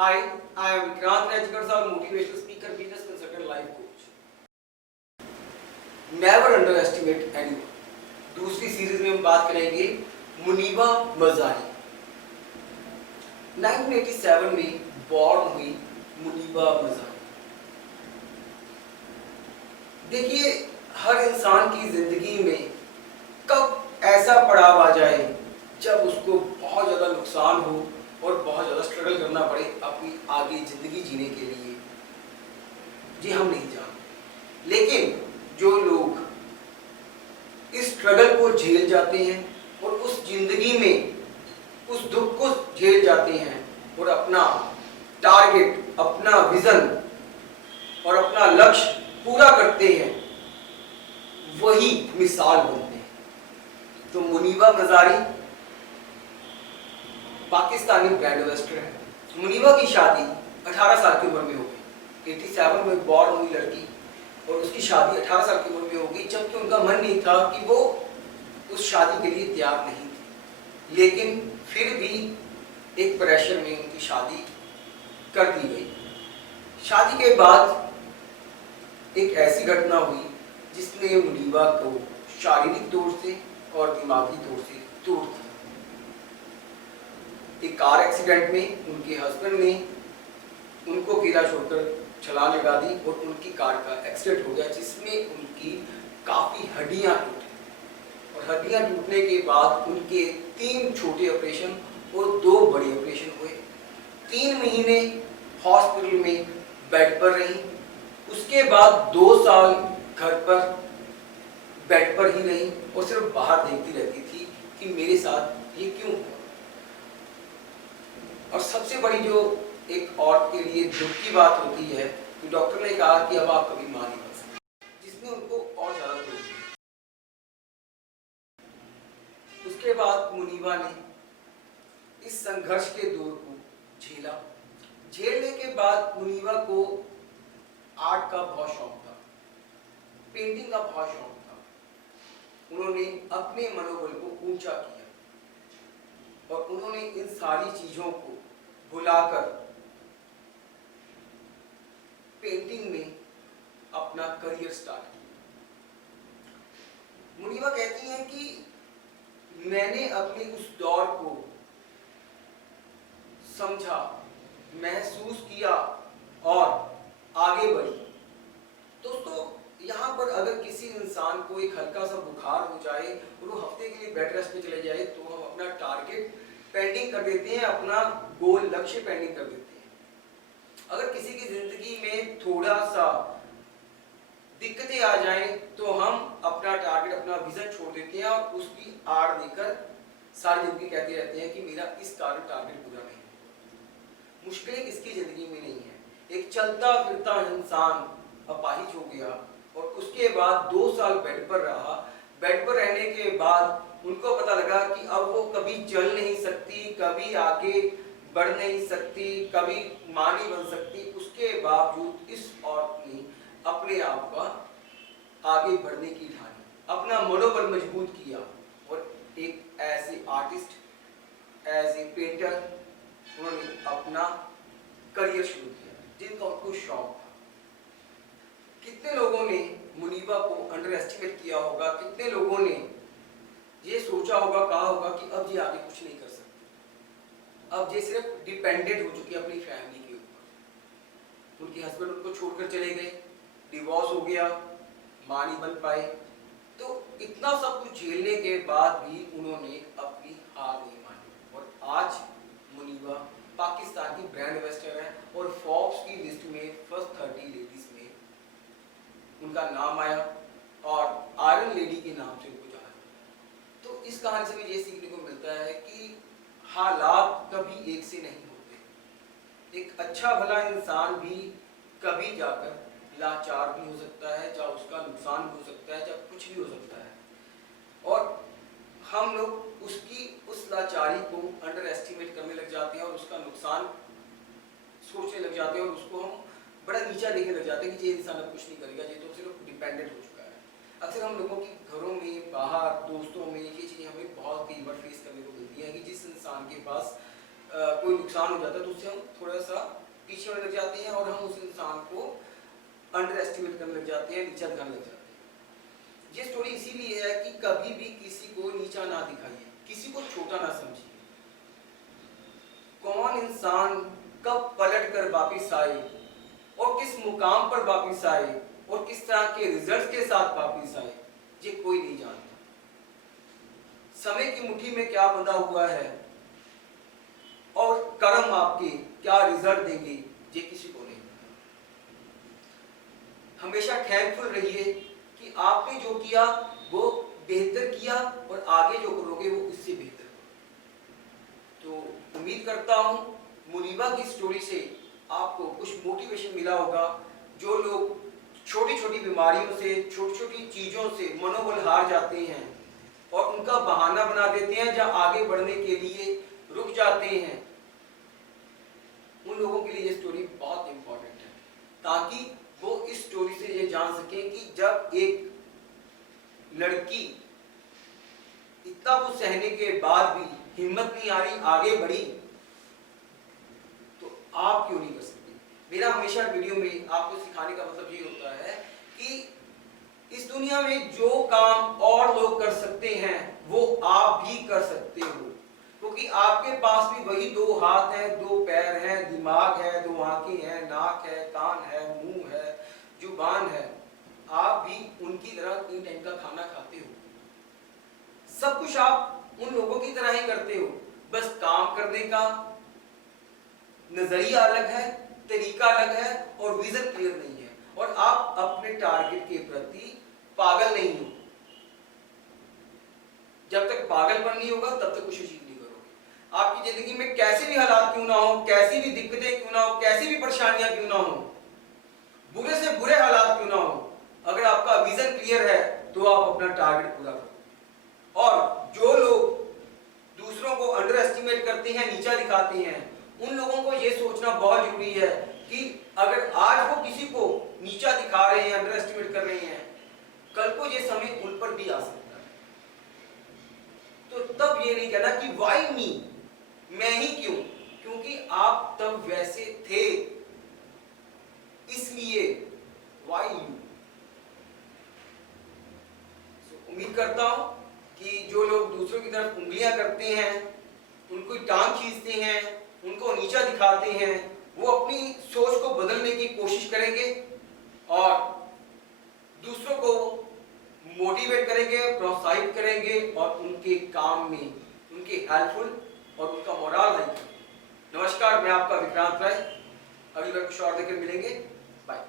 Hi, I am Vikrant Rajkar, motivational speaker, business consultant, life coach. Never underestimate anyone. दूसरी series में हम बात करेंगे मुनीबा मजारी। 1987 में बॉर्न हुई मुनीबा मजारी। देखिए, हर इंसान की जिंदगी में कब ऐसा पड़ाव आ जाए जब उसको बहुत ज़्यादा नुकसान हो और बहुत ज़्यादा स्ट्रगल करना पड़े अपनी आगे ज़िंदगी जीने के लिए, ये हम नहीं जानते। लेकिन जो लोग इस स्ट्रगल को झेल जाते हैं और उस ज़िंदगी में उस दुख को झेल जाते हैं और अपना टारगेट, अपना विज़न और अपना लक्ष्य पूरा करते हैं, वही मिसाल बनते हैं। तो मुनीबा मजारी पाकिस्तानी ब्रांड एम्बेसडर है। मुनीबा की शादी 18 साल की उम्र में हो गई। 87 में बॉर्न हुई लड़की और उसकी शादी 18 साल की उम्र में हो गई, जबकि उनका मन नहीं था कि वो उस शादी के लिए तैयार नहीं थी। लेकिन फिर भी एक प्रेशर में उनकी शादी कर दी गई। शादी के बाद एक ऐसी घटना हुई जिसने मुनीबा को शारीरिक तौर से और दिमागी तौर से तोड़ दिया। एक कार एक्सीडेंट में उनके हस्बैंड ने उनको अकेला छोड़कर छलांग लगा दी और उनकी कार का एक्सीडेंट हो गया, जिसमें उनकी काफ़ी हड्डियां टूटी और हड्डियां टूटने के बाद उनके 3 छोटे ऑपरेशन और 2 बड़े ऑपरेशन हुए। 3 महीने हॉस्पिटल में बेड पर रही। उसके बाद 2 साल घर पर बेड पर ही रही और सिर्फ बाहर देखती रहती थी कि मेरे साथ ये क्यों हुआ। और सबसे बड़ी जो एक औरत के लिए दुख की बात होती है कि डॉक्टर ने कहा कि अब आप कभी मां नहीं बन सकते, जिसने उनको और ज्यादा दुख दिया। उसके बाद मुनीबा ने इस संघर्ष के दौर को झेला। झेलने के बाद मुनीबा को आर्ट का बहुत शौक था, पेंटिंग का बहुत शौक था। उन्होंने अपने मनोबल को ऊंचा किया और उन्होंने इन सारी चीजों को भुलाकर पेंटिंग में अपना करियर स्टार्ट किया। मुनीबा कहती हैं कि मैंने अपने उस दौर को समझा, महसूस किया और आगे बढ़ी। दोस्तों, यहाँ पर अगर किसी इंसान को एक हल्का सा बुखार हो जाए और वो हफ्ते के लिए बेड रेस्ट पे चले जाए, तो हम अपना टारगेट पेंडिंग कर देते हैं, अपना गोल लक्ष्य पेंडिंग कर देते हैं। अगर किसी की जिंदगी में थोड़ा सा दिक्कतें आ जाएं तो हम अपना टारगेट, अपना विजन छोड़ देते हैं और उसकी आड़ देकर सारी जिंदगी कहते रहते हैं कि मेरा इस कारण टारगेट पूरा नहीं हुआ। मुश्किलें किसकी जिंदगी में नहीं है। एक चलता फिरता इंसान अपाहिज हो गया और उसके बाद 2 साल बेड पर रहा। बेड पर रहने के बाद उनको पता लगा कि अब वो कभी चल नहीं सकती, कभी आगे बढ़ नहीं सकती, कभी मां नहीं बन सकती। उसके बावजूद इस औरत ने अपने आप का आगे बढ़ने की ठानी, अपना मनोबल मजबूत किया और एक as a artist, as a painter उन्होंने अपना करियर शुरू किया, जिनका उनको शौक था। कितने लोगों ने मुनीबा को अंडर एस्टिमेट किया होगा, कितने लोगों ने ये सोचा होगा, कहा होगा कि अब ये आगे कुछ नहीं कर सकते, अब ये सिर्फ डिपेंडेंट हो चुकी है अपनी फैमिली के ऊपर। उनके हस्बैंड उनको छोड़कर चले गए, डिवोर्स हो गया, मां नहीं बन पाए। तो इतना सब कुछ झेलने के बाद भी उन्होंने अपनी हार नहीं मानी और आज मुनीबा पाकिस्तान की ब्रांड एम्बेसडर है और फोर्ब्स की लिस्ट में फर्स्ट 30 लेडीज में उनका नाम आया और आयरन लेडी के नाम से उनको जाना जाता। तो इस कहानी से मुझे ये सीखने को मिलता है कि हालात कभी एक से नहीं होते। एक अच्छा भला इंसान भी कभी जाकर लाचार भी हो सकता है, जहाँ उसका नुकसान भी हो सकता है, जब कुछ भी हो सकता है और हम लोग उसकी उस लाचारी को अंडर एस्टिमेट करने लग जाते हैं और उसका नुकसान सोचने लग जाते हैं और उसको हम बड़ा नीचा देखने लग जाते हैं कि ये इंसान अब कुछ नहीं करेगा, ये तो सिर्फ डिपेंडेंट हो चुका है। अक्सर हम लोगों के घरों में, बाहर, दोस्तों में ये चीज़ें हमें बहुत कई बार फेस करने को मिलती है कि जिस इंसान के पास कोई नुकसान हो जाता है तो उससे हम थोड़ा सा पीछे होने लग जाते हैं और हम उस इंसान को अंडर एस्टिमेट करने लग जाते हैं, नीचा दिखाने लग जाते हैं। ये स्टोरी इसीलिए है कि कभी भी किसी को नीचा ना दिखाइए, किसी को छोटा ना समझिए। कौन इंसान कब पलट कर वापिस आए और किस मुकाम पर वापिस आए और किस तरह के रिजल्ट के साथ वापिस आए, ये कोई नहीं जानता। समय की मुट्ठी में क्या बंधा हुआ है और कर्म आपके क्या रिजल्ट देंगे, ये किसी को नहीं पता। हमेशा थैंकफुल रहिए कि आपने जो किया वो बेहतर किया और आगे जो करोगे वो इससे बेहतर करोगे। तो उम्मीद करता हूं मुनीबा की स्टोरी से आपको कुछ मोटिवेशन मिला होगा। जो लोग छोटी छोटी बीमारियों से, छोटी छोटी चीजों से मनोबल हार जाते हैं और उनका बहाना बना देते हैं, जहां आगे बढ़ने के लिए रुक जाते हैं, उन लोगों के लिए ये स्टोरी बहुत इंपॉर्टेंट है, ताकि वो इस स्टोरी से ये जान सकें कि जब एक लड़की इतना कुछ सहने के बाद भी हिम्मत नहीं आ रही, आगे बढ़ी, तो आप क्यों नहीं कर सकते। मेरा हमेशा वीडियो में आपको सिखाने का मतलब ये होता है कि इस दुनिया में जो काम और लोग कर सकते हैं वो आप भी कर सकते हो, क्योंकि आपके पास भी वही दो हाथ हैं, दो पैर हैं, दिमाग है, दो आंखें हैं, नाक है, कान है, मुंह है, जुबान है। आप भी उनकी तरह 3 टाइम का खाना खाते हो, सब कुछ आप उन लोगों की तरह ही करते हो, बस काम करने का नजरिया अलग है, तरीका अलग है और विजन क्लियर नहीं है, और आप अपने टारगेट के प्रति पागल नहीं हो। जब तक पागलपन नहीं होगा तब तक कुछ अचीव नहीं करोगे। आपकी जिंदगी में कैसे भी हालात क्यों ना हो, कैसी भी दिक्कतें क्यों ना हो, कैसी भी परेशानियां क्यों ना हो, बुरे से बुरे हालात क्यों ना हो, अगर आपका विजन क्लियर है तो आप अपना टारगेट पूरा करो। और जो लोग दूसरों को अंडर एस्टिमेट करते हैं, नीचा दिखाते हैं, उन लोगों को यह सोचना बहुत जरूरी है कि अगर आज वो किसी को नीचा दिखा रहे हैं, अंडर एस्टिमेट कर रहे हैं, कल को ये समय उन पर भी आ सकता है। तो तब ये नहीं कहना कि वाई मी, मैं ही क्यों, क्योंकि आप तब वैसे थे, इसलिए वाई यू। उम्मीद करता हूं कि जो लोग दूसरों की तरफ उंगलियां करते हैं, उनको टांग खींचते हैं, उनको नीचा दिखाते हैं, वो अपनी सोच को बदलने की कोशिश करेंगे और दूसरों को मोटिवेट करेंगे, प्रोत्साहित करेंगे और उनके काम में उनके हेल्पफुल और उनका मोरल हाई करेंगे। नमस्कार, मैं आपका विक्रांत राय। अगली बार कुछ और देकर मिलेंगे। बाय।